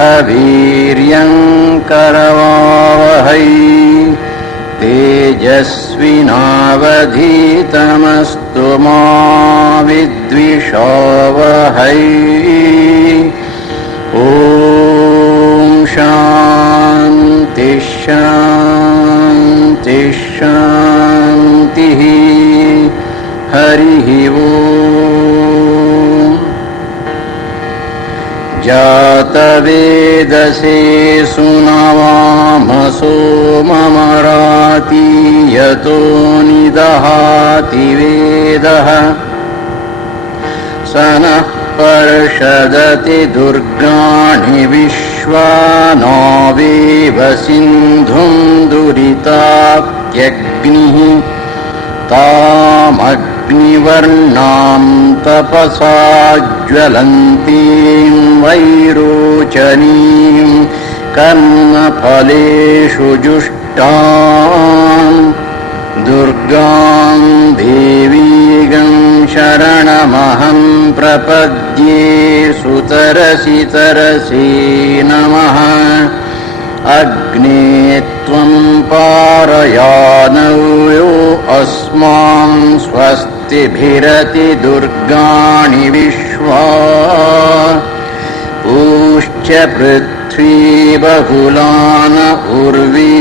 वीर्यं करवावहै तेजस्विनावधीतमस्तु मा विद्विषावहै। ॐ शान्ति शान्ति शान्तिः। हरिः ओम्। जातवेदसे सुनवामसो ममराति यतो निदहाति वेदः स नः पर्षदति दुर्गाणि विश्वानावेव सिन्धुं दुरितात्यग्निः तामग्निवर्णां तपसा ज्वलन्तीं वैरोचनीं कर्मफलेषु जुष्टां दुर्गां देवीगं शरणमहं प्रपद्ये। सुतरसि तरसे नमः। अग्ने त्वं पारयानव्यो अस्मां स्वस्तिभिरति दुर्गाणि विश्वा पूश्च पृथ्वी बहुलान उर्वी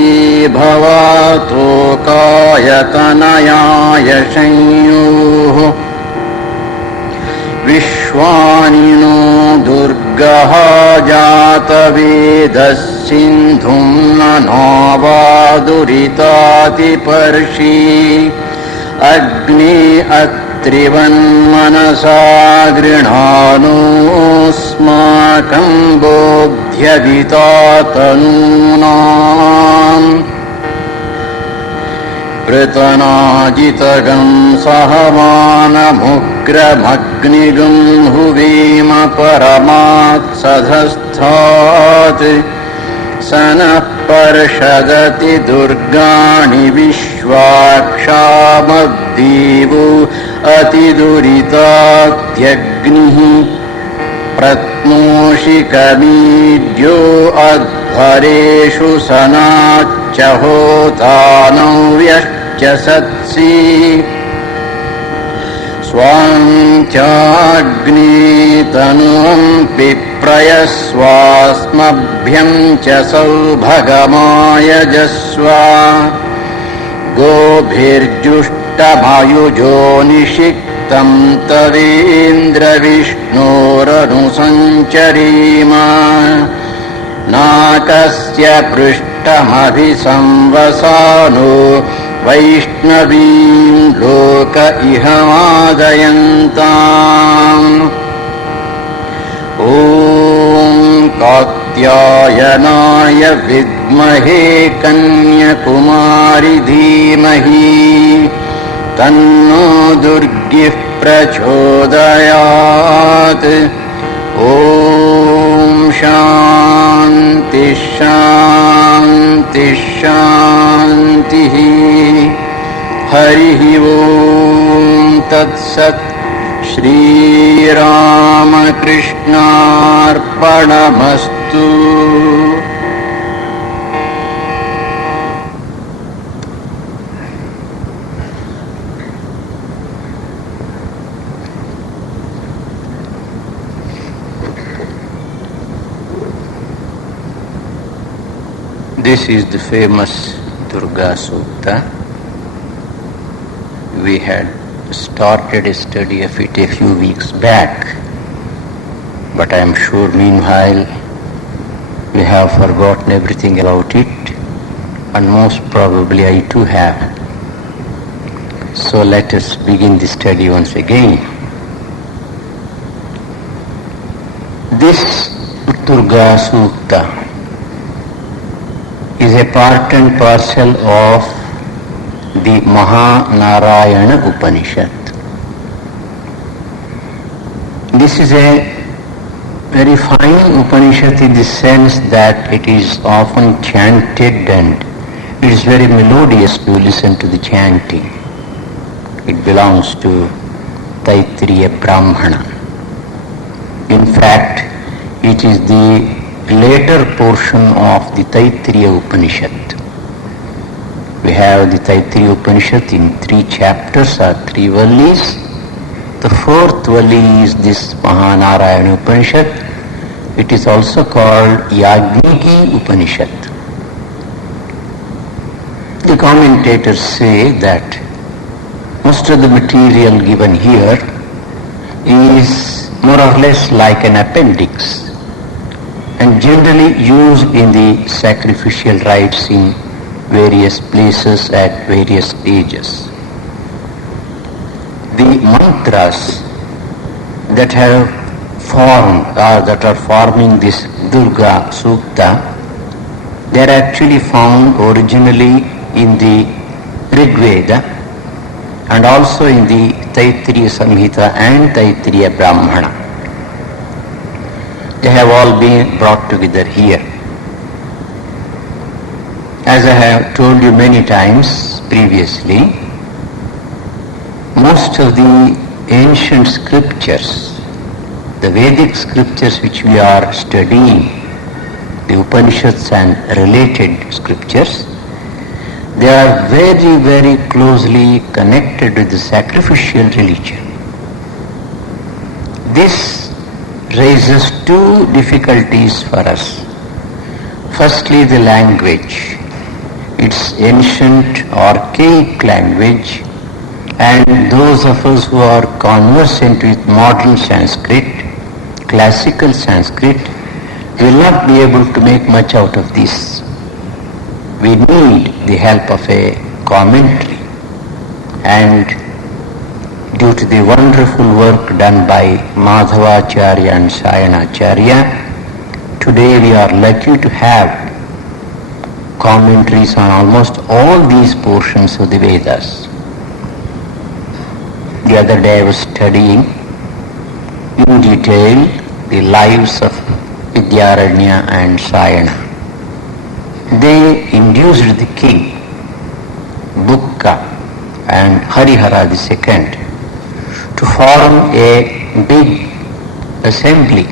भवातोकायतनयाय संयुः विश्वानिनो दुर्गः जातवेदः सिन्धुं ननावादुरितातिपर्षि अग्ने अत्रिवन्मनसा गृह्णानोऽस्माकं बोध्यविता तनूनाम् पृतनाजितगं सहमानमुग्रमग्निगं हुवेम परमात्सधस्थात् स नः पर्षदति दुर्गाणि विश्वाक्षामद्देवो अतिदुरितात्यग्निः प्रत्नोषिकमीड्यो अध्वरेषु सनाच्च होतानव्यश्च सत्सि स्वां चाग्ने तनुं पिप्रयस्वास्मभ्यं च सौभगमायजस्व गोभिर्जुष्टमयुजो निषिक्तं तवेन्द्रविष्णोरनुसञ्चरीम नाकस्य पृष्ठमभिसंवसानो वैष्णवीं लोक इहमादयन्ताम् ॐ कात्यायनाय विद्महे कन्याकुमारि धीमहि तन्नो दुर्गिः प्रचोदयात्। ॐ शान्ति शान्ति शान्तिः। हरिः ओम् तत्सत्। श्रीरामकृष्णार्पणमस्तु। This is the famous Durga Sukta. We had started a study of it a few weeks back, but I am sure meanwhile we have forgotten everything about it, and most probably I too have. So let us begin the study once again. This Durga Sukta is a part and parcel of the Mahanarayana Upanishad. This is a very fine Upanishad in the sense that it is often chanted and it is very melodious to listen to the chanting. It belongs to Taittiriya Brahmana. In fact, it is the later portion of the Taittiriya Upanishad. We have the Taittiriya Upanishad in 3 chapters or 3 valleys. The 4th valley is this Mahanarayana Upanishad. It is also called Yajniki Upanishad. The commentators say that most of the material given here is more or less like an appendix and generally used in the sacrificial rites in various places at various stages. The mantras that have formed or that are forming this Durga Sukta, they are actually found originally in the Rig Veda and also in the Taittiriya Samhita and Taittiriya Brahmana. They have all been brought together here. As I have told you many times previously, most of the ancient scriptures, the Vedic scriptures which we are studying, the Upanishads and related scriptures, they are very, very closely connected with the sacrificial religion. This raises 2 difficulties for us. Firstly, the language. It's ancient, archaic language, and those of us who are conversant with modern Sanskrit, classical Sanskrit, will not be able to make much out of this. We need the help of a commentary, and due to the wonderful work done by Madhavacharya and Sayanacharya, today we are lucky to have commentaries on almost all these portions of the Vedas. The other day I was studying in detail the lives of Vidyaranya and Sayana. They induced the king, Bukka and Harihara II, to form a big assembly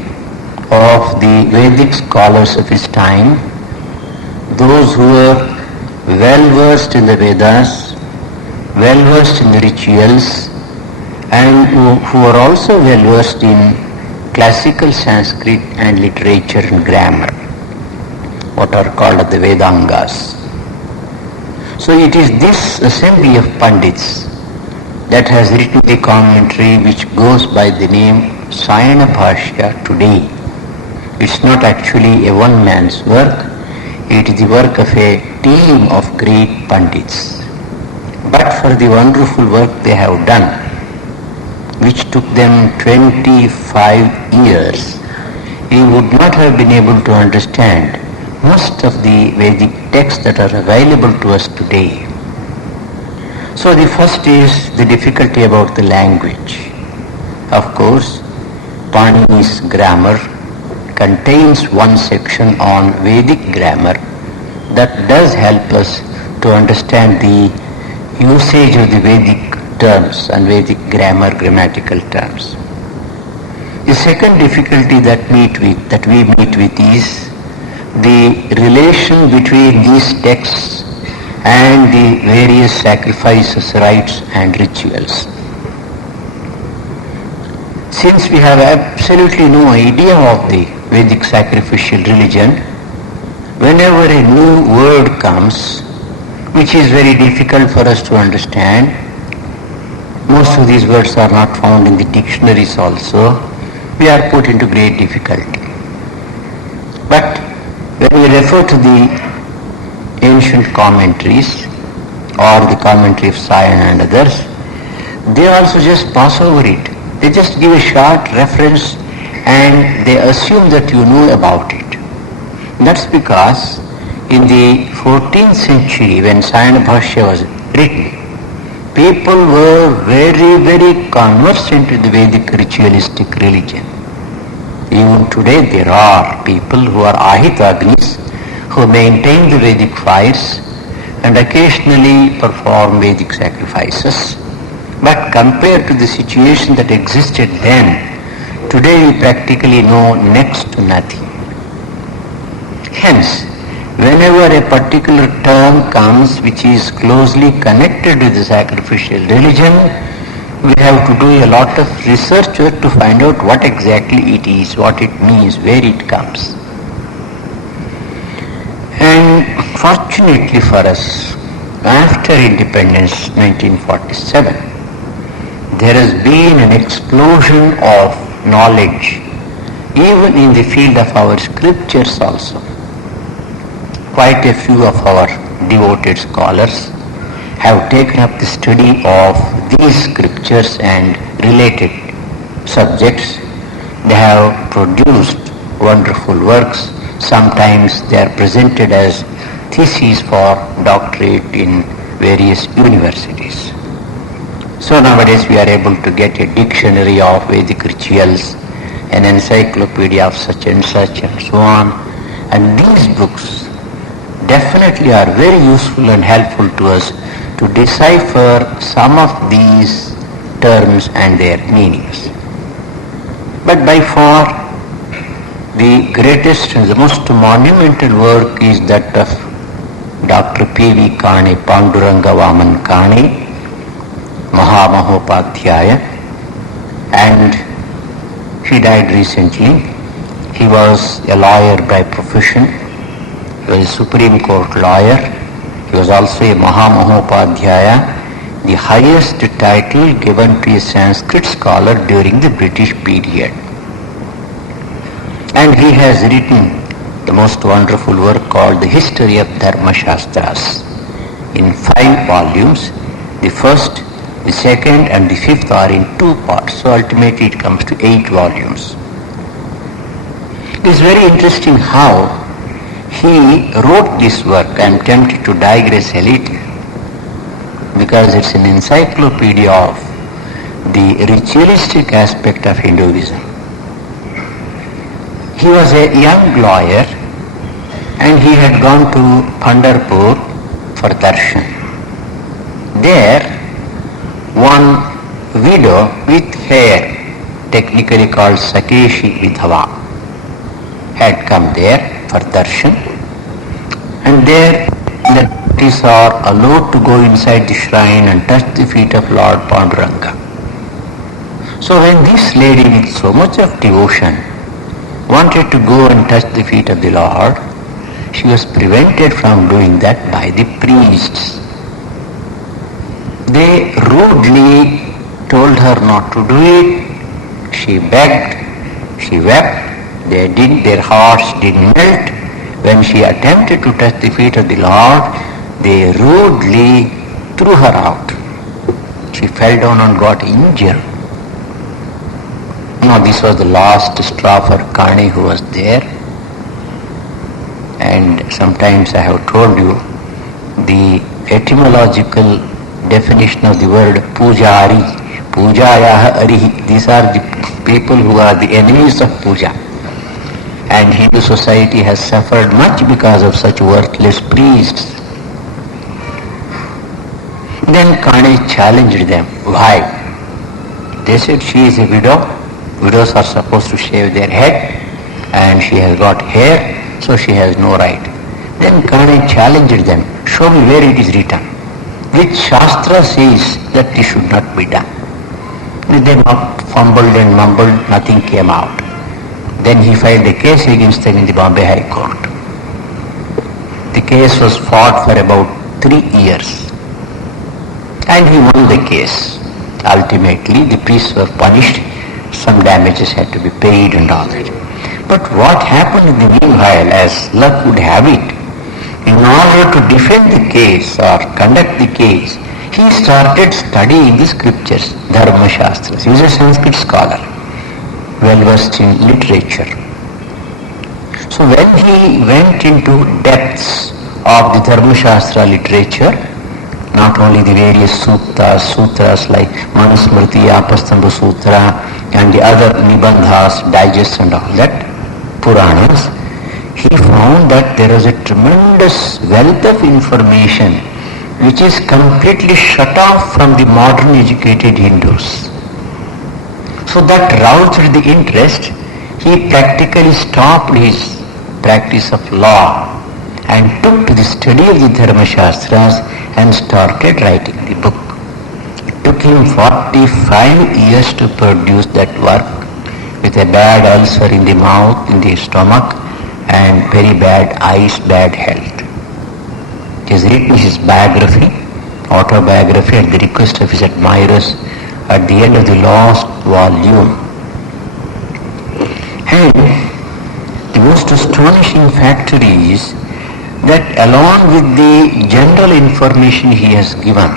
of the Vedic scholars of his time, those who were well versed in the Vedas, well versed in the rituals, and who are also well versed in classical Sanskrit and literature and grammar, what are called the Vedangas. So it is this assembly of Pandits that has written the commentary which goes by the name Sayana Bhashya today. It's not actually a one man's work, it is the work of a team of great Pandits. But for the wonderful work they have done, which took them 25 years, we would not have been able to understand most of the Vedic texts that are available to us today. So the first is the difficulty about the language. Of course, Panini's grammar contains one section on Vedic grammar that does help us to understand the usage of the Vedic terms and Vedic grammar, grammatical terms. The second difficulty that we meet with is the relation between these texts and the various sacrifices, rites and rituals. Since we have absolutely no idea of the Vedic sacrificial religion, whenever a new word comes, which is very difficult for us to understand, most of these words are not found in the dictionaries also, we are put into great difficulty. But when we refer to the ancient commentaries or the commentary of Sayana and others, they also just pass over it. They just give a short reference and they assume that you know about it. That's because in the 14th century when Sayana Bhashya was written, people were very, very conversant with the Vedic ritualistic religion. Even today there are people who are Ahitagnis who maintain the Vedic fires and occasionally perform Vedic sacrifices. But compared to the situation that existed then, today we practically know next to nothing. Hence, whenever a particular term comes which is closely connected with the sacrificial religion, we have to do a lot of research to find out what exactly it is, what it means, where it comes. And fortunately for us, after independence 1947, there has been an explosion of knowledge even in the field of our scriptures also. Quite a few of our devoted scholars have taken up the study of these scriptures and related subjects. They have produced wonderful works. Sometimes they are presented as theses for doctorate in various universities. So nowadays we are able to get a dictionary of Vedic rituals, an encyclopedia of such and so on. And these books definitely are very useful and helpful to us to decipher some of these terms and their meanings. But by far, the greatest and the most monumental work is that of Dr. P.V. Kane, Panduranga Vaman Kane, Mahamahopadhyaya, and he died recently. He was a lawyer by profession. He was a Supreme Court lawyer. He was also a Mahamahopadhyaya, the highest title given to a Sanskrit scholar during the British period. And he has written the most wonderful work called The History of Dharma Shastras in 5 volumes. The first, the second and the fifth are in 2 parts. So ultimately it comes to 8 volumes. It is very interesting how he wrote this work. I am tempted to digress a little because it's an encyclopedia of the ritualistic aspect of Hinduism. He was a young lawyer and he had gone to Pandharpur for darshan. There, one widow with hair, technically called Sakeshi Vidhava, had come there for darshan, and there the devotees are allowed to go inside the shrine and touch the feet of Lord Panduranga. So when this lady with so much of devotion wanted to go and touch the feet of the Lord, she was prevented from doing that by the priests. They rudely told her not to do it. She begged, she wept. Their hearts didn't melt. When she attempted to touch the feet of the Lord, they rudely threw her out. She fell down and got injured. Now this was the last straw for Kane who was there. And sometimes I have told you the etymological definition of the word pujari, pujayaha arihi. These are the people who are the enemies of puja. And Hindu society has suffered much because of such worthless priests. Then Kane challenged them. Why? They said she is a widow. Widows are supposed to shave their head and she has got hair, so she has no right. Then Kane challenged them. Show me where it is written. Which Shastra says that this should not be done? They fumbled and mumbled, nothing came out. Then he filed a case against them in the Bombay High Court. The case was fought for about 3 years. And he won the case. Ultimately, the priests were punished. Some damages had to be paid and all that. But what happened in the meanwhile, as luck would have it, in order to defend the case or conduct the case, he started studying the scriptures, Dharma Shastras. He was a Sanskrit scholar, well versed in literature. So when he went into depths of the Dharma Shastra literature, not only the various suktas, sutras like Manusmriti, Apastamba Sutra and the other Nibandhas, digests and all that, Puranas, he found that there was a tremendous wealth of information which is completely shut off from the modern educated Hindus. So that roused the interest. He practically stopped his practice of law, and took to the study of the Dharma Shastras and started writing the book. It took him 45 years to produce that work with a bad ulcer in the mouth, in the stomach, and very bad eyes, bad health. He has written his biography, autobiography, at the request of his admirers at the end of the last volume. And the most astonishing factor is that along with the general information he has given,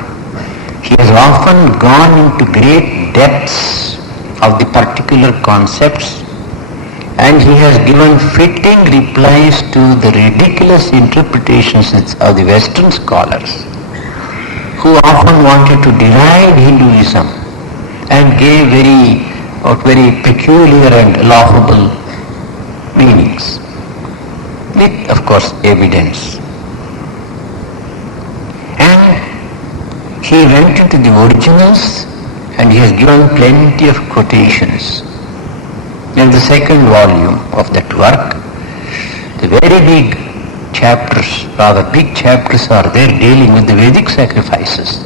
he has often gone into great depths of the particular concepts, and he has given fitting replies to the ridiculous interpretations of the Western scholars who often wanted to deride Hinduism and gave very peculiar and laughable meanings, with, of course, evidence. And he went into the originals and he has given plenty of quotations. In the second volume of that work, the very big chapters, rather big chapters are there dealing with the Vedic sacrifices.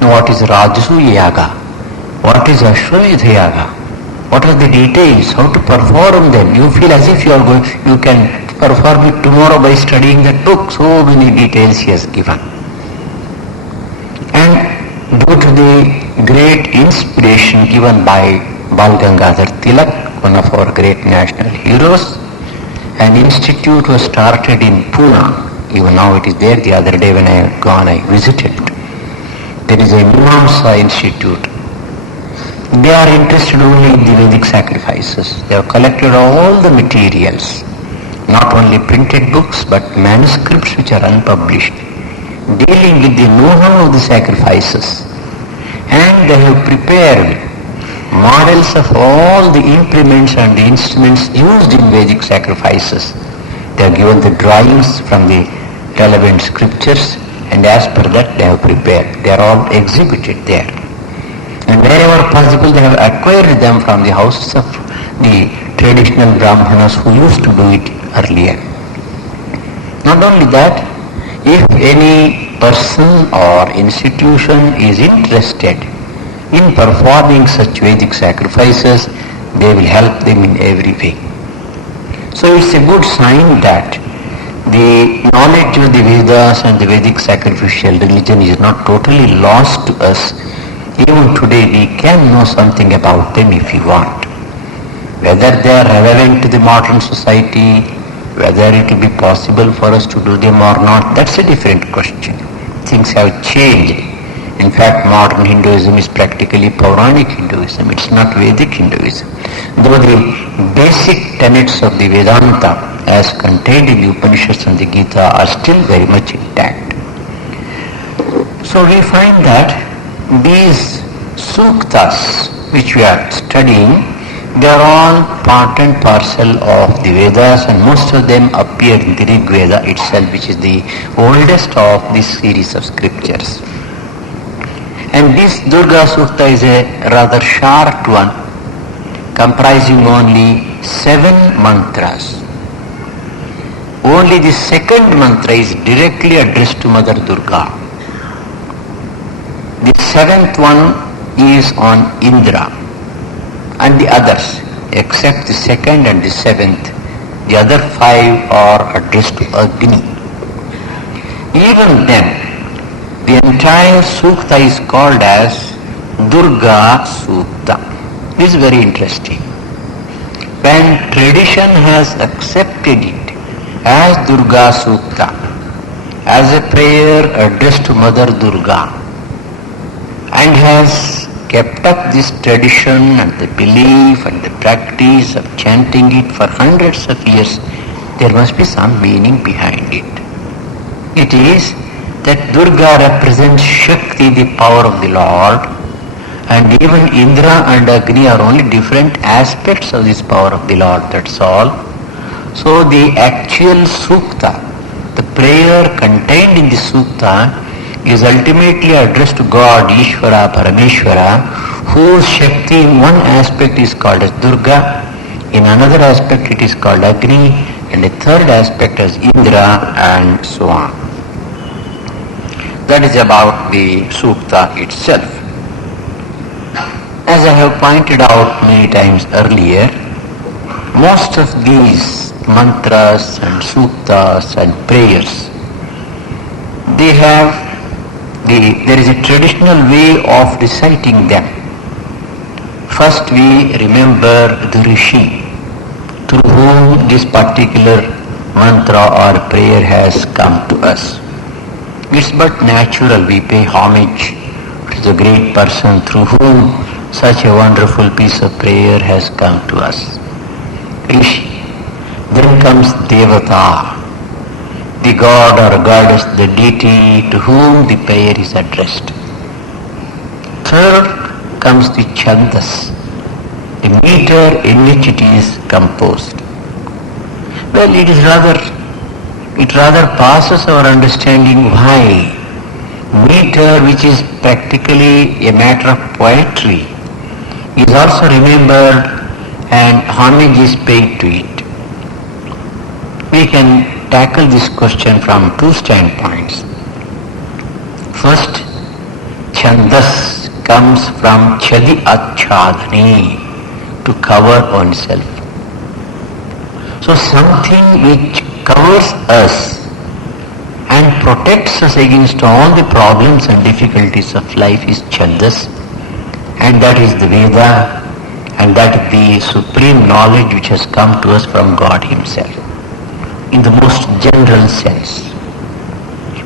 Now, what is Rajasuya Yaga? What is Ashwamedha Yaga? What are the details? How to perform them? You feel as if you can perform it tomorrow by studying that book. So many details he has given. And due to the great inspiration given by Bal Gangadhar Tilak, one of our great national heroes, an institute was started in Pune. Even now it is there. The other day when I had gone, I visited. There is a Mimamsa Institute. They are interested only in the Vedic sacrifices. They have collected all the materials, not only printed books but manuscripts which are unpublished, dealing with the know-how of the sacrifices. And they have prepared models of all the implements and the instruments used in Vedic sacrifices. They have given the drawings from the relevant scriptures, and as per that they have prepared. They are all exhibited there. And wherever possible they have acquired them from the houses of the traditional Brahmanas who used to do it earlier. Not only that, if any person or institution is interested in performing such Vedic sacrifices, they will help them in every way. So it's a good sign that the knowledge of the Vedas and the Vedic sacrificial religion is not totally lost to us. Even today we can know something about them if we want. Whether they are relevant to the modern society, whether it will be possible for us to do them or not, that's a different question. Things have changed. In fact, modern Hinduism is practically Puranic Hinduism. It's not Vedic Hinduism. Though the basic tenets of the Vedanta as contained in the Upanishads and the Gita are still very much intact. So we find that these Suktas which we are studying, they are all part and parcel of the Vedas, and most of them appear in the Rig Veda itself, which is the oldest of this series of scriptures. And this Durga Sukta is a rather short one, comprising only 7 mantras. Only the second mantra is directly addressed to Mother Durga. The 7th one is on Indra, and the others, except the 2nd and the 7th, the other 5 are addressed to Agni. Even then, the entire Sukta is called as Durga Sukta. This is very interesting. When tradition has accepted it as Durga Sukta, as a prayer addressed to Mother Durga, and has kept up this tradition and the belief and the practice of chanting it for hundreds of years, there must be some meaning behind it. It is that Durga represents Shakti, the power of the Lord, and even Indra and Agni are only different aspects of this power of the Lord, that's all. So the actual Sukta, the prayer contained in the Sukta, is ultimately addressed to God, Ishvara, Parameshvara, whose Shakti in one aspect is called as Durga, in another aspect it is called Agni, and a third aspect as Indra, and so on. That is about the Sukta itself. As I have pointed out many times earlier, most of these mantras and suktas and prayers, there is a traditional way of reciting them. First we remember the Rishi through whom this particular mantra or prayer has come to us. It's but natural we pay homage to the great person through whom such a wonderful piece of prayer has come to us. Rishi. Then comes Devata, the god or goddess, the deity to whom the prayer is addressed. Third comes the Chandas, the meter in which it is composed. Well, it rather passes our understanding why meter, which is practically a matter of poetry, is also remembered and homage is paid to it. We can tackle this question from two standpoints. First, Chandas comes from Chadi Achadani, to cover oneself. So something which covers us and protects us against all the problems and difficulties of life is Chandas, and that is the Veda, and that is the supreme knowledge which has come to us from God Himself, in the most general sense.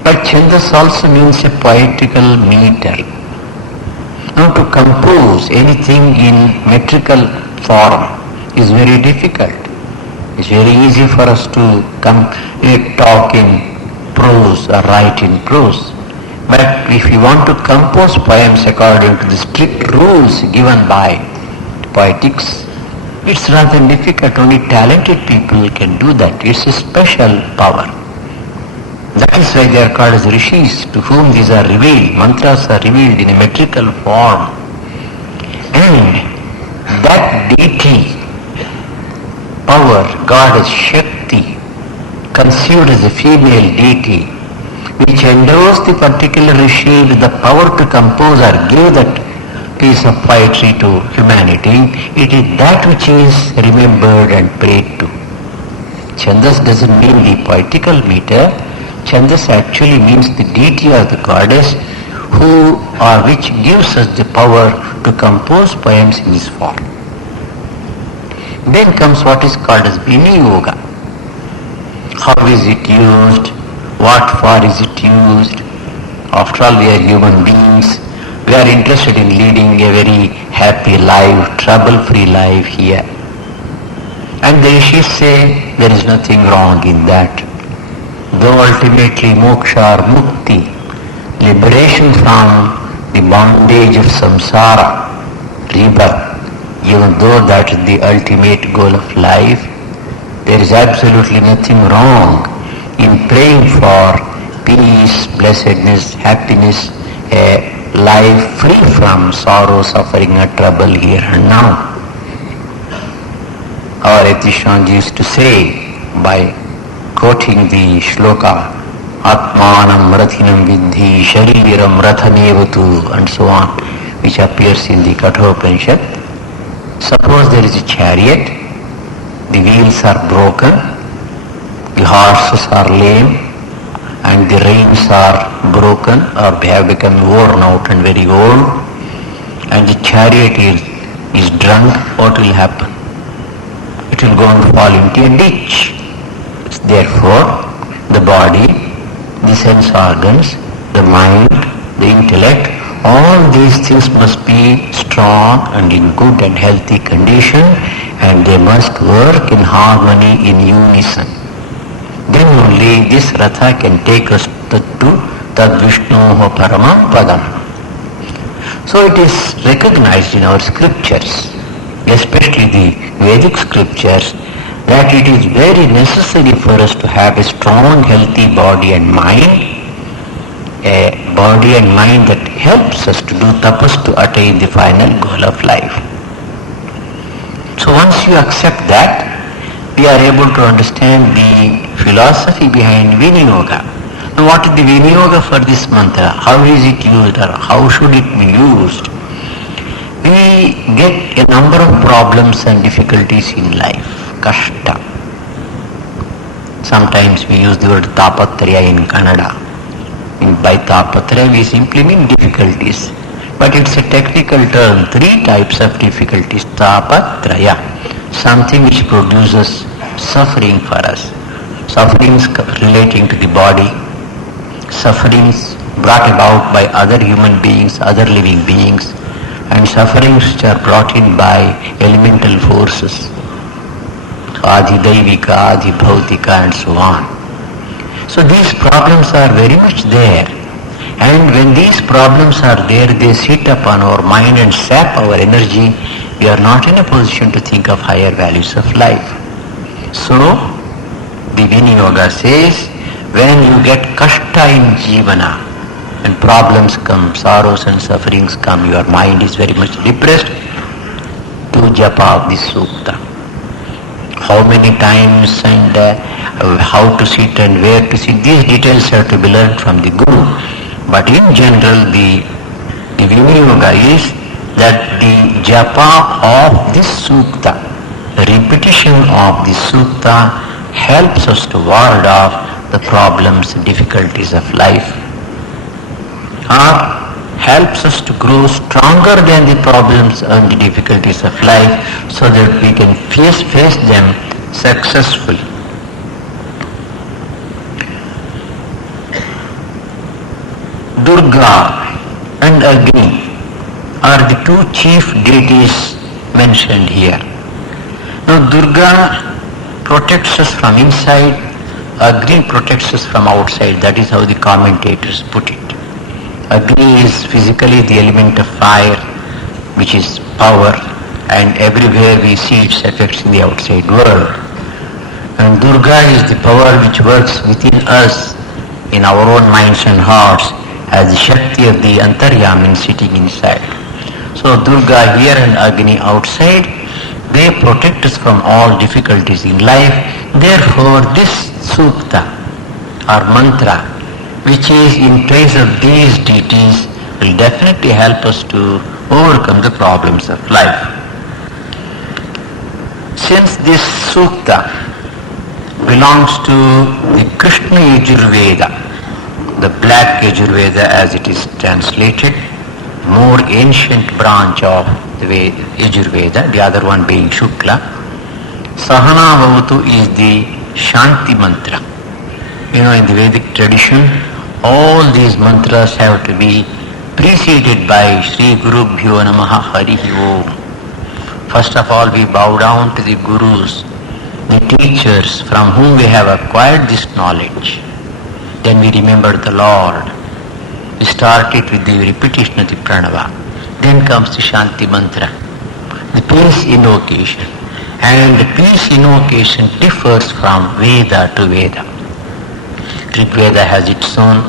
But Chandas also means a poetical meter. Now to compose anything in metrical form is very difficult. It's very easy for us to talk in prose or write in prose. But if we want to compose poems according to the strict rules given by poetics, it's rather difficult. Only talented people can do that. It's a special power. That is why they are called as rishis, to whom these are revealed. Mantras are revealed in a metrical form. And that deity, power, goddess, Shakti, conceived as a female deity, which endows the particular rishi with the power to compose or give that piece of poetry to humanity, it is that which is remembered and prayed to. Chandas doesn't mean the poetical meter. Chandas actually means the deity or the goddess which gives us the power to compose poems in this form. Then comes what is called as Viniyoga. How is it used? What for is it used? After all, we are human beings. We are interested in leading a very happy life, trouble-free life here. And the rishis say there is nothing wrong in that. Though ultimately moksha or mukti, liberation from the bondage of samsara, rebirth, even though that is the ultimate goal of life, there is absolutely nothing wrong in praying for peace, blessedness, happiness, a life free from sorrow, suffering or trouble here and now. Our Yatishanji used to say, by quoting the shloka, Atmanam Rathinam Vidhi Shariram Rathanevatu, and so on, which appears in the Kathopanishad. Suppose there is a chariot, the wheels are broken, the horses are lame, and the reins are broken or have become worn out and very old, and the chariot is drunk, what will happen? It will go and fall into a ditch. Therefore, the body, the sense organs, the mind, the intellect, all these things must be strong and in good and healthy condition, and they must work in harmony, in unison. Then only this Ratha can take us to Tad Vishnoho Paramam Padam. So it is recognized in our scriptures, especially the Vedic scriptures, that it is very necessary for us to have a strong, healthy body and mind, a body and mind that helps us to do tapas to attain the final goal of life. So once you accept that, we are able to understand the philosophy behind Vinyoga. Now, what is the Vinyoga for this mantra? How is it used or how should it be used? We get a number of problems and difficulties in life. Kashta. Sometimes we use the word tapatraya in Kannada. By tapatraya we simply mean difficulties. But it's a technical term. Three types of difficulties. Tapatraya. Something which produces suffering for us. Sufferings relating to the body. Sufferings brought about by other human beings, other living beings. And sufferings which are brought in by elemental forces. Adi Daivika, Adi Bhautika and so on. So these problems are very much there. And when these problems are there, they sit upon our mind and sap our energy. We are not in a position to think of higher values of life. So, the Vinyoga says, when you get kashta in jivana, when problems come, sorrows and sufferings come, your mind is very much depressed, to japa of the Sukta. How many times and how to sit and where to sit, these details have to be learned from the Guru. But in general, the Vinyoga is that the japa of this Sukta, the repetition of the Sukta helps us to ward off the problems and difficulties of life, or helps us to grow stronger than the problems and the difficulties of life so that we can face them successfully. Durga and Agni are the two chief deities mentioned here. Now Durga protects us from inside, Agni protects us from outside. That is how the commentators put it. Agni is physically the element of fire, which is power, and everywhere we see its effects in the outside world. And Durga is the power which works within us, in our own minds and hearts, as the Shakti of the Antaryamin sitting inside. So Durga here and Agni outside, they protect us from all difficulties in life. Therefore this Sukta or mantra, which is in praise of these deities, will definitely help us to overcome the problems of life. Since this Sukta belongs to the Krishna Yajurveda, the black Yajurveda as it is translated, more ancient branch of the Yajurveda, the other one being Shukla. Sahana Bhavatu is the Shanti mantra. You know, in the Vedic tradition, all these mantras have to be preceded by Sri Guru Bhyo Namaha Harihi Om. First of all, we bow down to the Gurus, the teachers from whom we have acquired this knowledge. Then we remember the Lord. We start it with the repetition of the Pranava. Then comes the Shanti mantra, the peace invocation. And the peace invocation differs from Veda to Veda. Rig Veda has its own,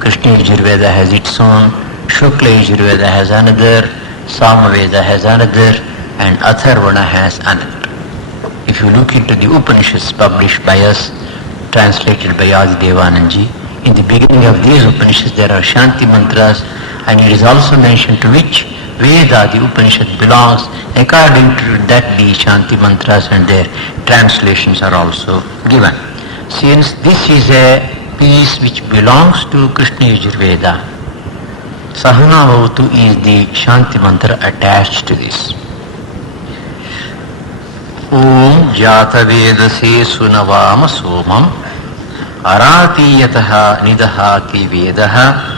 Krishna Yajurveda has its own, Shukla Yajurveda has another, Sama Veda has another, and Atharvana has another. If you look into the Upanishads published by us, translated by Adi Devananji, in the beginning of these Upanishads there are Shanti mantras, and it is also mentioned to which Veda the Upanishad belongs. According to that the Shanti mantras and their translations are also given. Since this is a piece which belongs to Krishna Yajurveda, Sahana Bhavatu is the Shanti mantra attached to this. Om Jata Vedase Sunavama Somam Aratiyataha Nidahati Vedaha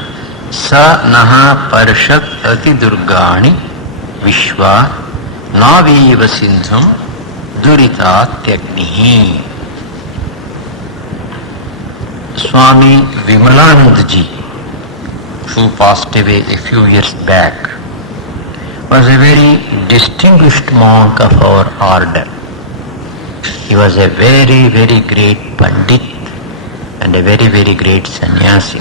Sa Naha Parshat Ati Durgani Vishwa Naviva Sindhum Durita Tyagnihi. Swami Vimalanandaji, who passed away a few years back, was a very distinguished monk of our order. He was a very, very great Pandit and a very, very great sannyasi.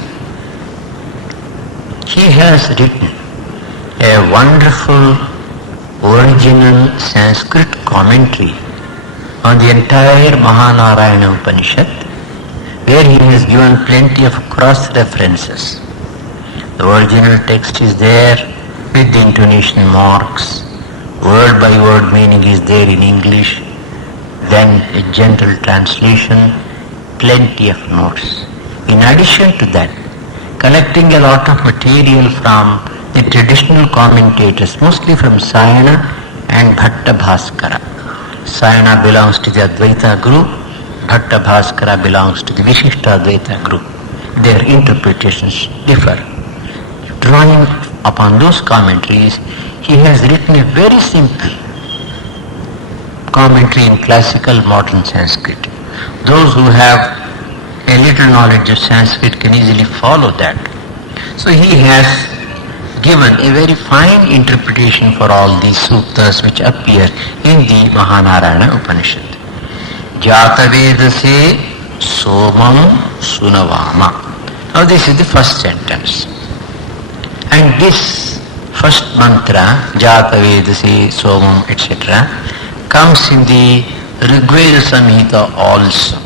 He has written a wonderful original Sanskrit commentary on the entire Mahanarayana Upanishad, where he has given plenty of cross-references. The original text is there with the intonation marks, word by word meaning is there in English, then a gentle translation, plenty of notes. In addition to that, collecting a lot of material from the traditional commentators, mostly from Sayana and Bhatta Bhaskara. Sayana belongs to the Advaita group, Bhatta Bhaskara belongs to the Vishishta Advaita group. Their interpretations differ. Drawing upon those commentaries, he has written a very simple commentary in classical modern Sanskrit. Those who have a little knowledge of Sanskrit can easily follow that. So he has given a very fine interpretation for all these suktas which appear in the Mahanarayana Upanishad. Jatavedase somam sunavama. Now this is the first sentence. And this first mantra, Jatavedase somam etc., comes in the Rigveda Samhita also.